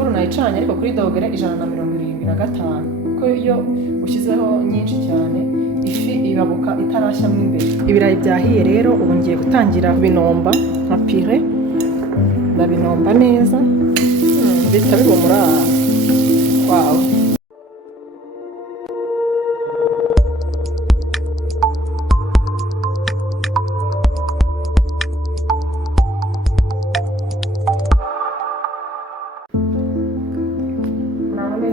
ifuru nayicanye ariko kuri dogere 175 kuko iyo ushyizeho nyinshi cyane ifi irabuka itarashyamo imbere. Ibirayi byahiye rero ubu ngiye gutangira kubinomba nka pire, ndabinomba neza bihita bihumura wawe.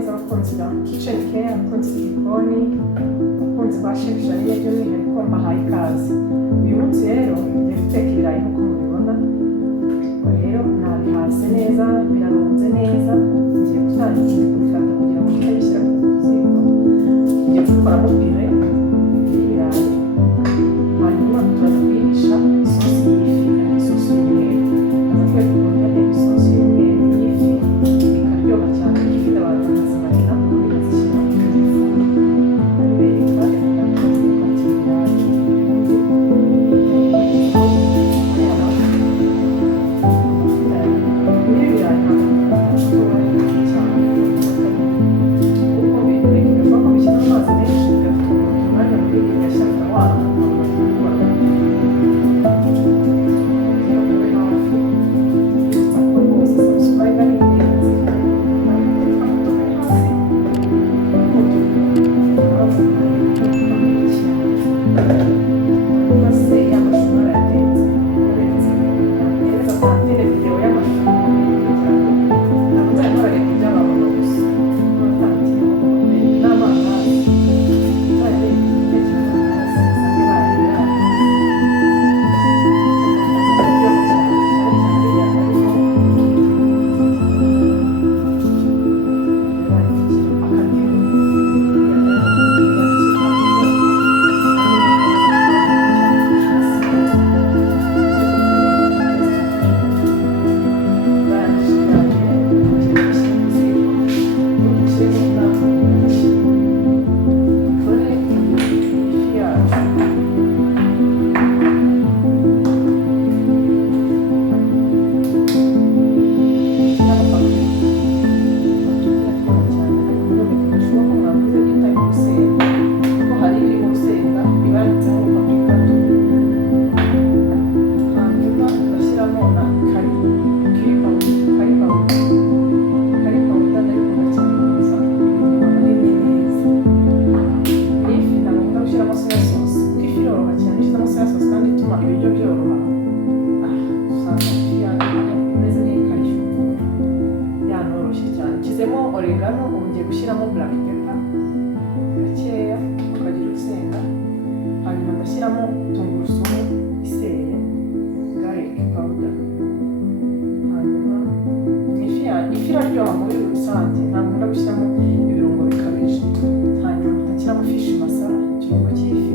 Abakunzi ba Kitchen Care, abakunzi b'igikoni, abakunzi ba Chef Janie by'umwihariko mbahaye ikaze. Uyu munsi rero ngiye guteka ibirayi nk'uko mubibona, rero nabihase neza birarunze neza, ngiye gutangira kubikata kugira ngo bitabishyira ku ziko. Ngiye kubikoramo pire y'ibirayi, hanyuma turaza kuyihisha isosi y'ifi, isosi y'umweru. Aza kwereka isosi y'umweru y'ifi ikaryoha cyane, ifite abantu oregano, ubu ngiye gushyiramo black pepper gakeya ukagira urusenda, hanyuma ngashyiramo tungurusumu iseye, garlic powder, hanyuma ifi iraryoha muri rusange, ntabwo nkunda gushyiramo ibirungo bikabije, hanyuma ngashyiramo fish masala, ikirungo cy'ifi,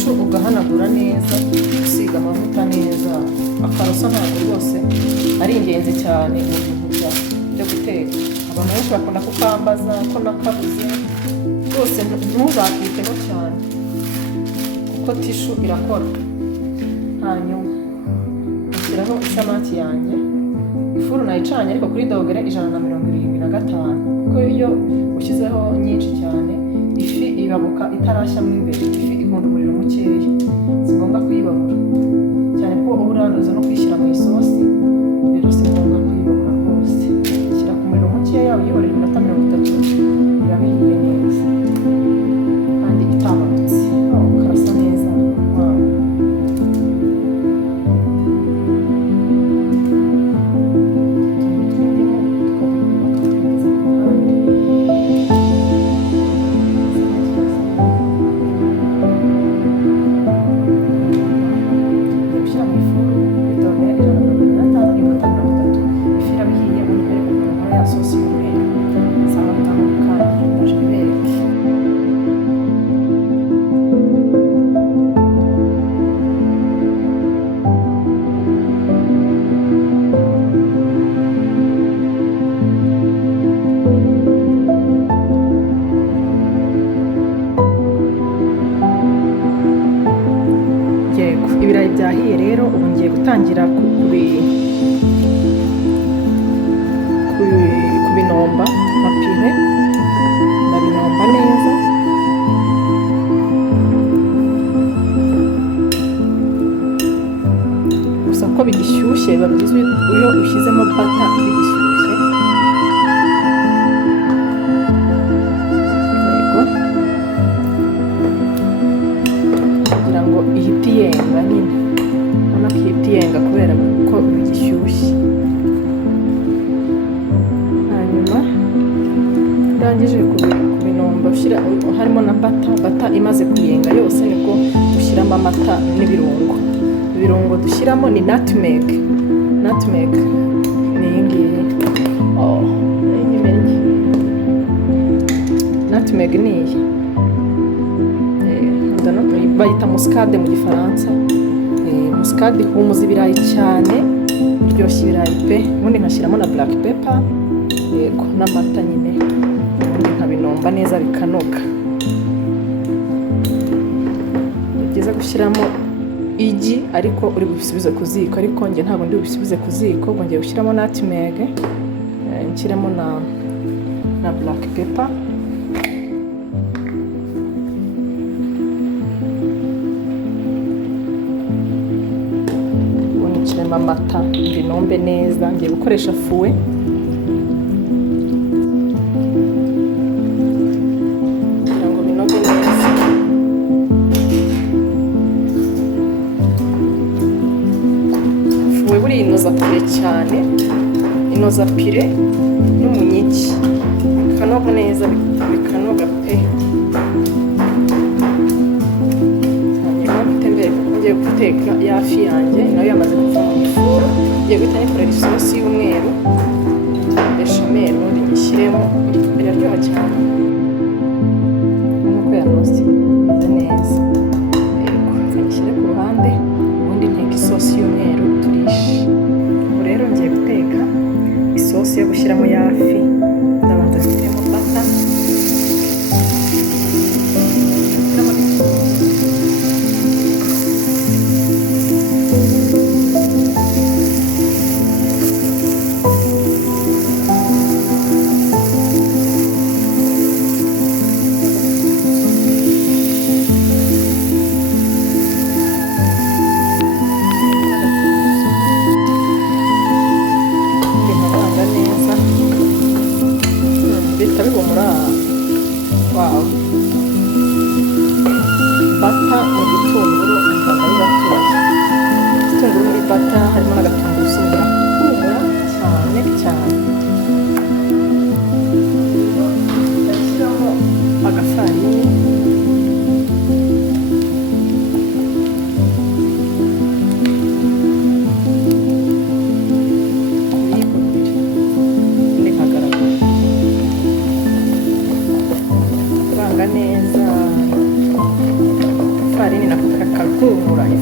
tishu ugahanagura neza, usiga amavuta neza. Akaroso ntabwo rwose ari ingenzi cyane mu bintu byo guteka. Abantu benshi bakunda kukambaza ko nakabuze, rwose ntuzakiteho cyane kuko tishu irakora. Hanyuma ushyiraho isamaki yanjye, ifuru nayicanye ariko kuri dogere 175, kuko iyo ushyizeho nyinshi cyane ifi ibabuka itarashyamo imbere. Ifi ikunda umuriro mukeya, si ngombwa kuyibabura cyane ko uba uranduza no kuyishyira mu isosi, rero si ngombwa kuyibabura rwose. Shyira ku muriro mukeya uyihorera iminota 30, iraba ihiye neza kandi itabarutse. Karasa neza. Ibirayi byahiye rero, ubu ngiye gutangira kubinomba mapire, ndabinomba neza. Gusa ko bigishyushye biba byiza iyo ushyizemo bata bigishyushye. Yego, kugira ngo ihite yenga nyine, ubona ko ihite yenga kubera ko bigishyushye. Hanyuma urangije kubinomba ushyira harimo na bata imaze kuyenga yose, nibwo ushyiramo amata n'ibirungo. Ibirungo dushyiramo ni nutmeg ni iyi ngiyi. Nutmeg ni iyi, bayita muscade mu gifaransa. Muscade ihumuza ibirayi cyane, iryoshya ibirayi pe. Ubundi nkashyiramo na black pepper, yego, n'amata nyine, ubundi nkabinomba neza bikanoga. Ni byiza gushyiramo igi ariko uri bubisubize ku ziko, ariko njye ntabwo ndi bubisubize ku ziko, ubwo ngiye gushyiramo nutmeg, nshyiremo na black pepper. Nshyiremo amata, mbinombe neza. Ngiye gukoresha fuwe kugira ngo binoge neza. Fuwe buriya inoza pire cyane, inoza pire n'umunyiki, bikanoga neza, bikanoga pe. Ngiye guteka ya fi yanjye nayo yamaze kuva mu ifuru. Ngiye guhita nikorera isosi y'umweru bechamel, ubundi nyishyiremo. Biraryoha cyane, urabona ko yanoze imeze neza. Yego, nyishyire ku ruhande, ubundi nteka isosi y'umweru turishe. Ubu rero ngiye guteka isosi yo gushyiramo ya fi. Ndabanza nshyiremo bata, wawe. Bata mu gitunguru akaba ari gatoya. Igitunguru muri bata harimo n'agatungurusumu birahumura cyane cyane. Ndashyiramo agafarini, neza ifarini na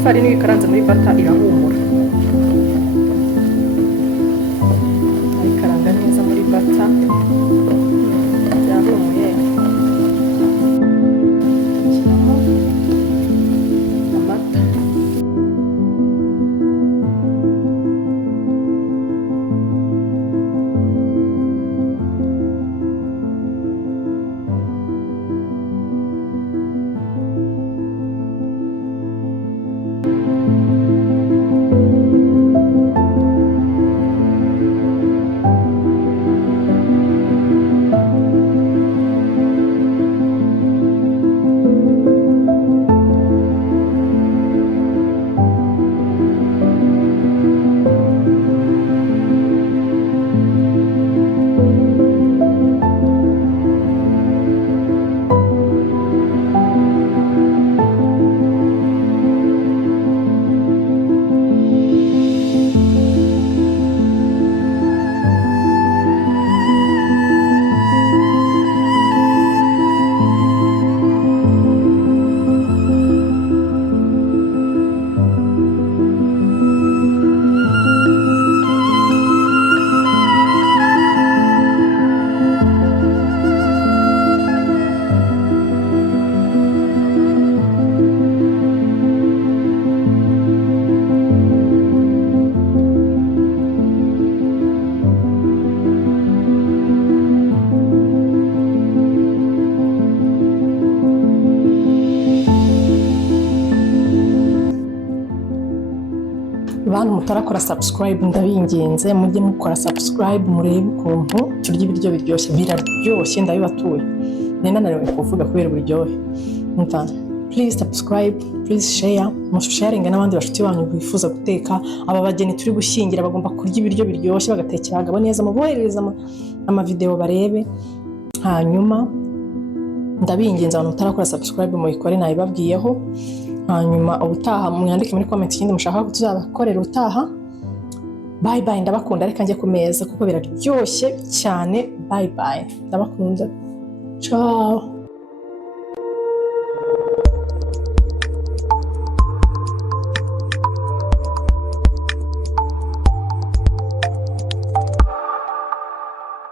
ifarini iyo ikaranze muri bata irahumura. Ayikaranga neza muri bata byahumuye. Shyiramo amata. Bantu mutarakora subscribe ndabingenze mujye mukora subscribe murebe ukuntu turya ibiryo biryoshye, biraryoshye ndabibatuye. Nenda nariwe kuvuga kubera uburyohe. Mva please subscribe, please share, musharinga n'abandi bashuti banyu bifuza guteka. Aba bageni turi gushyingira bagomba kurya ibiryo biryoshye bagatekera abagabo neza, muboherereza ama video barebe. Hanyuma ndabingenze abantu mutarakora subscribe muyikore nabibabwiyeho. Hanyuma ubutaha mwandike muri comment ikindi mushaka ko tuzabakorera utaha. Bye bye, ndabakunda. Reka njye ku meza kuko biraryoshye cyane. Bye bye, ndabakunda. Ciao.